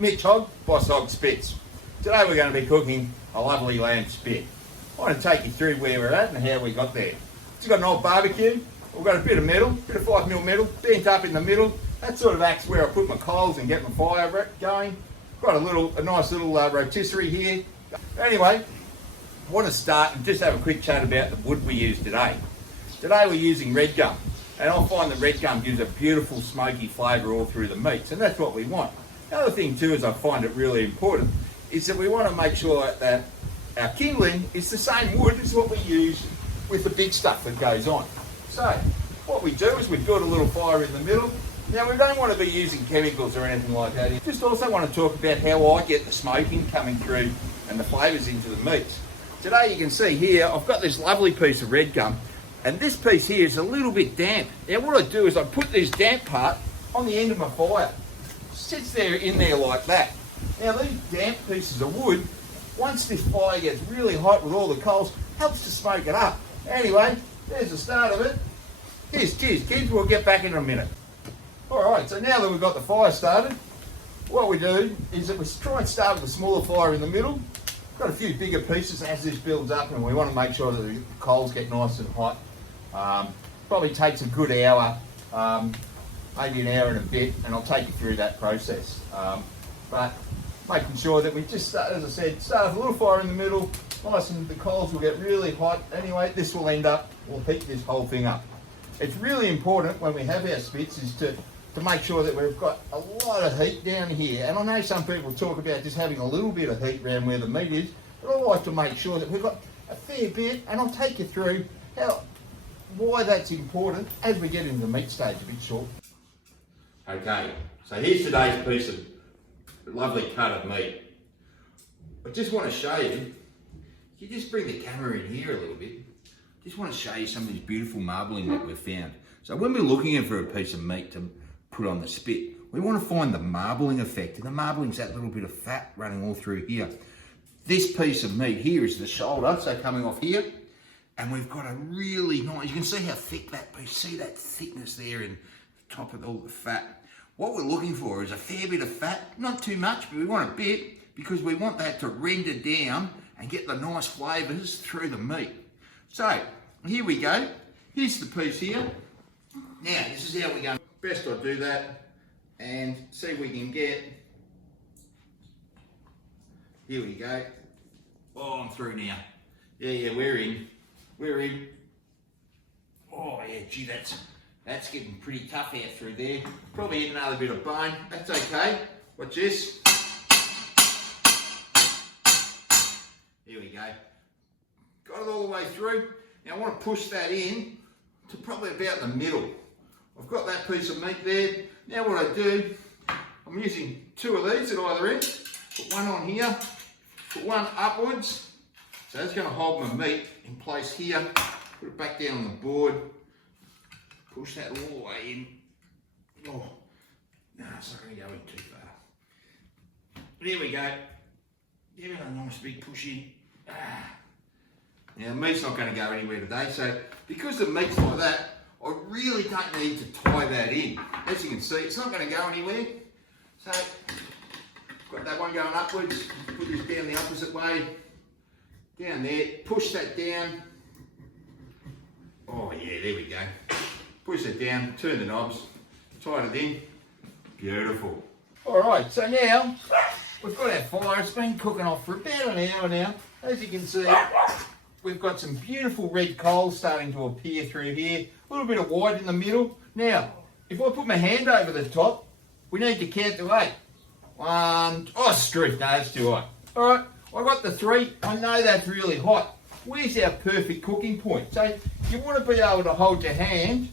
Mitch Hogg, Boss Hogg Spits. Today we're going to be cooking a lovely lamb spit. I want to take you through where we're at and how we got there. It's got an old barbecue, we've got a bit of metal, bit of 5mm metal, bent up in the middle. That sort of acts where I put my coals and get my fire going. Got a nice little rotisserie here. Anyway, I want to start and just have a quick chat about the wood we use today. Today we're using red gum, and I find that red gum gives a beautiful smoky flavour all through the meats, and that's what we want. The other thing too is I find it really important is that we want to make sure that our kindling is the same wood as what we use with the big stuff that goes on. So what we do is we build a little fire in the middle. Now we don't want to be using chemicals or anything like that. I just also want to talk about how I get the smoking coming through and the flavours into the meats. Today you can see here I've got this lovely piece of red gum, and this piece here is a little bit damp. Now what I do is I put this damp part on the end of my fire. It sits there in there like that. Now these damp pieces of wood, once this fire gets really hot with all the coals, helps to smoke it up. Anyway, there's the start of it. Cheers kids, we'll get back in a minute. Alright, so now that we've got the fire started, what we do is that we try and start with a smaller fire in the middle. Got a few bigger pieces as this builds up, and we want to make sure that the coals get nice and hot. Probably takes a good hour, maybe an hour and a bit, and I'll take you through that process. But making sure that we just, as I said, start with a little fire in the middle, nice, and the coals will get really hot. Anyway, this will we'll heat this whole thing up. It's really important when we have our spits is to make sure that we've got a lot of heat down here. And I know some people talk about just having a little bit of heat around where the meat is, but I like to make sure that we've got a fair bit, and I'll take you through why that's important as we get into the meat stage a bit short. Okay, so here's today's piece of lovely cut of meat. I just want to show you, if you just bring the camera in here a little bit, just want to show you some of this beautiful marbling that we've found. So when we're looking for a piece of meat to put on the spit, we want to find the marbling effect, and the marbling's that little bit of fat running all through here. This piece of meat here is the shoulder, so coming off here, and we've got a really nice, you can see how thick that piece, see that thickness there in the top of all the fat. What we're looking for is a fair bit of fat, not too much, but we want a bit, because we want that to render down and get the nice flavours through the meat. So, here we go. Here's the piece here. Now, this is how we go. Best I do that and see if we can get, here we go. Oh, I'm through now. Yeah, we're in. Oh yeah, gee, that's getting pretty tough out through there. Probably hit another bit of bone. That's okay. Watch this. Here we go. Got it all the way through. Now I want to push that in to probably about the middle. I've got that piece of meat there. Now what I do, I'm using two of these at either end. Put one on here, put one upwards. So that's going to hold my meat in place here. Put it back down on the board. Push that all the way in. Oh, no, it's not going to go in too far. There we go. Give it a nice big push in. Now the meat's not going to go anywhere today, so because the meat's like that, I really don't need to tie that in. As you can see, it's not going to go anywhere. So, got that one going upwards, put this down the opposite way, down there, push that down. Oh yeah, there we go. Push it down, turn the knobs, tie it in. Beautiful. Alright, so now, we've got our fire, it's been cooking off for about an hour now. As you can see, we've got some beautiful red coals starting to appear through here. A little bit of white in the middle. Now, if I put my hand over the top, we need to count to 8. Screw it, no, that's too hot. Alright, I got the 3. I know that's really hot. Where's our perfect cooking point? So, you want to be able to hold your hand.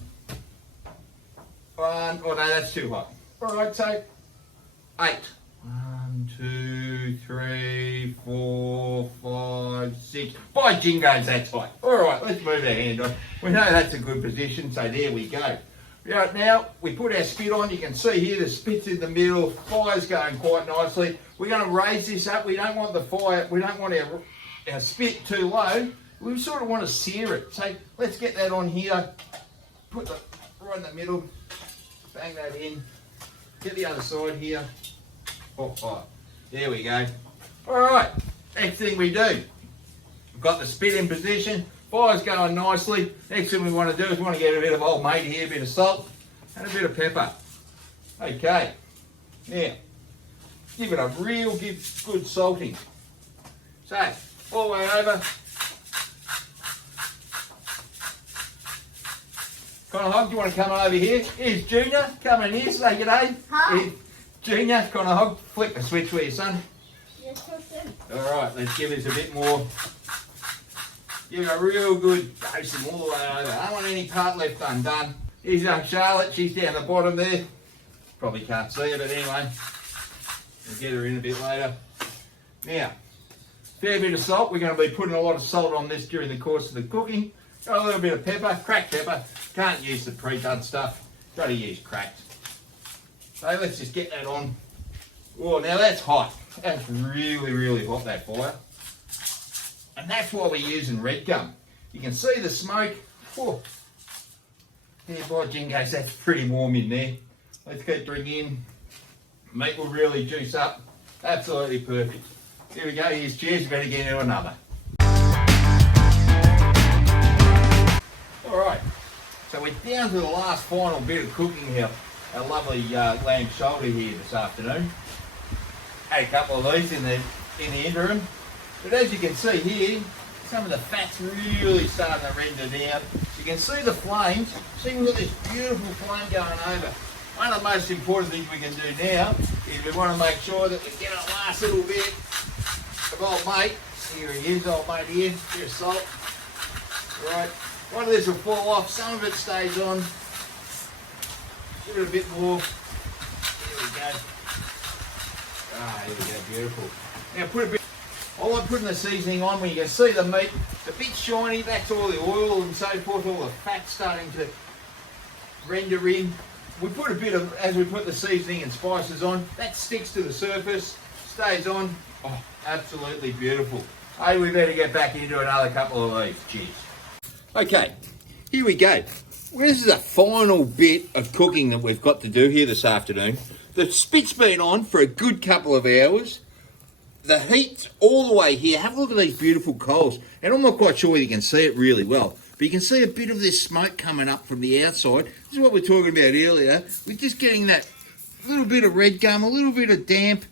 Oh no, that's too hot. Alright, so 8. 1, 2, 3, 4, 5, 6. By jingos, that's hot. Alright, let's move our hand on. We know that's a good position, so there we go. Right, now, we put our spit on. You can see here the spit's in the middle. Fire's going quite nicely. We're going to raise this up. We don't want the fire, we don't want our spit too low. We sort of want to sear it. So let's get that on here. Put the right in the middle. Bang that in. Get the other side here. There we go. All right, next thing we do, we've got the spit in position, fire's going nicely. Next thing we want to do is we want to get a bit of old mate here, a bit of salt and a bit of pepper. Okay, now, give it a real good salting. So, all the way over. Connor Hogg, do you want to come over here? Here's Junior, come in here, say g'day. Hi. Here's Junior, Connor Hogg, flick the switch for you, son. Yes, sir. Alright, let's give this a bit more. Give it a real good dosing all the way over. I don't want any part left undone. Here's young Charlotte, she's down the bottom there. Probably can't see her, but anyway. We'll get her in a bit later. Now, fair bit of salt. We're going to be putting a lot of salt on this during the course of the cooking. Got a little bit of pepper, cracked pepper. Can't use the pre-done stuff. Got to use cracked. So let's just get that on. Oh, now that's hot. That's really, really hot, that fire. And that's why we're using red gum. You can see the smoke. Oh. Yeah, by jingoes, that's pretty warm in there. Let's get drink in. Meat will really juice up. Absolutely perfect. Here we go, here's cheers. We're going to get into another. Alright, so we're down to the last final bit of cooking here. Our lovely lamb shoulder here this afternoon. Had a couple of these in the interim. But as you can see here, some of the fat's really starting to render down. You can see the flames. See, we've got this beautiful flame going over. One of the most important things we can do now is we want to make sure that we get our last little bit of old mate. Here he is, old mate here. Bit of salt. Right. One of this will fall off. Some of it stays on. Give it a bit more. There we go. Ah, here we go. Beautiful. Now put a bit. I like putting the seasoning on when you can see the meat. It's a bit shiny. That's all the oil and so forth. All the fat starting to render in. We put a bit of, as we put the seasoning and spices on, that sticks to the surface, stays on. Oh, absolutely beautiful. Hey, we better get back into another couple of these. Cheers. Okay, here we go. This is the final bit of cooking that we've got to do here this afternoon. The spit's been on for a good couple of hours. The heat's all the way here. Have a look at these beautiful coals. And I'm not quite sure whether you can see it really well, but you can see a bit of this smoke coming up from the outside. This is what we were talking about earlier. We're just getting that little bit of red gum, a little bit of damp,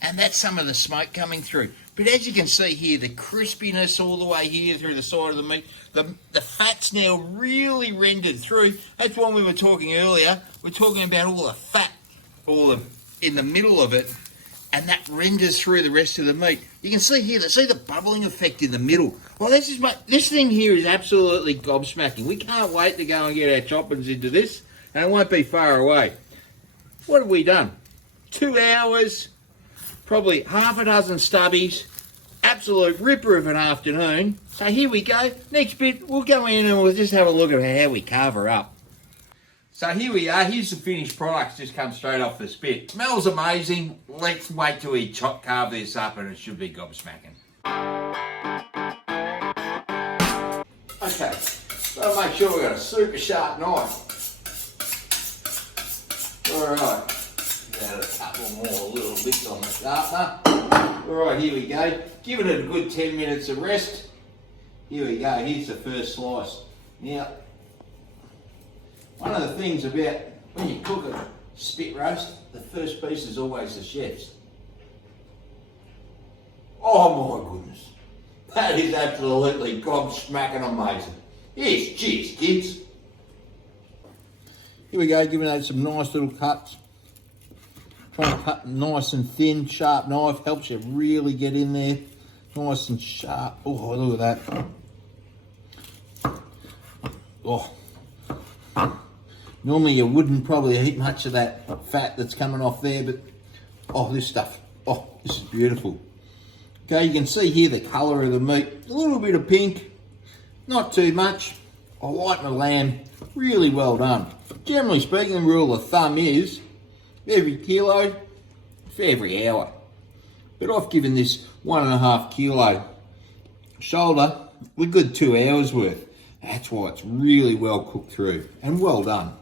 and that's some of the smoke coming through. But as you can see here, the crispiness all the way here through the side of the meat, the fat's now really rendered through. That's why we were talking earlier. We're talking about all the fat, in the middle of it, and that renders through the rest of the meat. You can see here, see the bubbling effect in the middle. Well, this thing here is absolutely gobsmacking. We can't wait to go and get our choppings into this, and it won't be far away. What have we done? 2 hours, probably half a dozen stubbies, absolute ripper of an afternoon. So here we go. Next bit, we'll go in and we'll just have a look at how we carve her up. So here we are. Here's the finished products, just come straight off the spit. Smells amazing. Let's wait till we carve this up and it should be gobsmacking. Okay, gotta make sure we've got a super sharp knife. Alright, add a couple more little bits on the sharpener. Alright, here we go. Giving it a good 10 minutes of rest. Here we go, here's the first slice. Now, one of the things about when you cook a spit roast, the first piece is always the chef's. Oh my goodness. That is absolutely gobsmacking amazing. Yes, cheers, kids. Here we go, giving those some nice little cuts. Trying to cut nice and thin, sharp knife helps you really get in there. Nice and sharp. Oh, look at that. Oh. Normally you wouldn't probably eat much of that fat that's coming off there, but oh, this stuff, oh, this is beautiful. Okay, you can see here the colour of the meat, a little bit of pink, not too much. I like my lamb, really well done. Generally speaking, the rule of thumb is every kilo for every hour. But I've given this 1.5 kilo shoulder a good 2 hours worth. That's why it's really well cooked through and well done.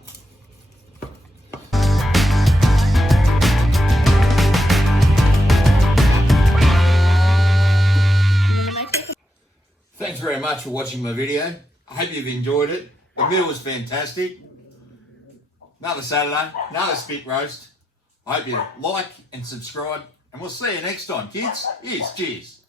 much for watching my video. I hope you've enjoyed it. The meal was fantastic. Another Saturday, another spit roast. I hope you like and subscribe, and we'll see you next time, kids. Cheers.